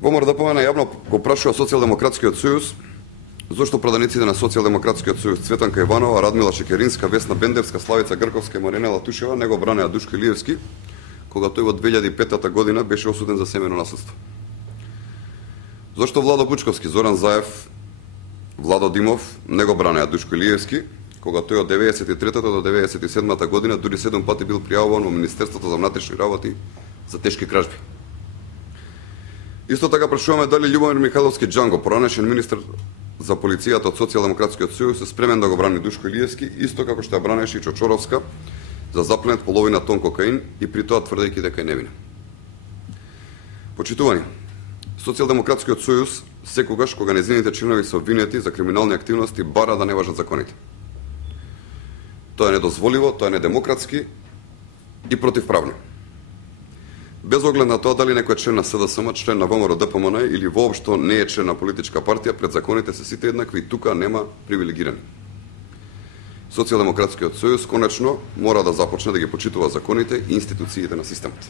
ВМРО-ДПМН јавно го прашува Социјалдемократскиот сојуз зошто проданиците на Социјалдемократскиот сојуз Цветанка Иванова, Радмила Шекеринска, Весна Бендевска, Славица Грковска и Маринела Тушева не го бранеа Душко Илиевски, кога тој во 2005 година беше осуден за семејно насилство. Зошто Владо Бучковски, Зоран Заев, Владо Димов не го бранеа Душко Илиевски, кога тој од 93 до 97 година дури 7 пати бил пријавуван во Министерството за внатрешни работи за тешки кражби. Исто така прашуваме дали Љубомир Михайловски Џанго, поранешен министер за полицијата од Социјалдемократскиот сојуз, е спремен да го брани Душко Илиевски, исто како што ја бранеше и Чочоровска за запленет половина тон кокаин и при тоа тврдејќи дека е невина. Почитувани, Социјалдемократскиот сојуз секогаш кога нејзините членови се обвинети за криминални активности бара да не важат законите. Тоа е недозволиво, тоа е недемократски и противправно. Без оглед на тоа дали некој е член на СДСМ, член на ВМРО-ДПМН или воопшто не е член на политичка партија, пред законите се сите еднакви и тука нема привилегирани. Социјалдемократскиот сојуз конечно мора да започне да ги почитува законите и институциите на системот.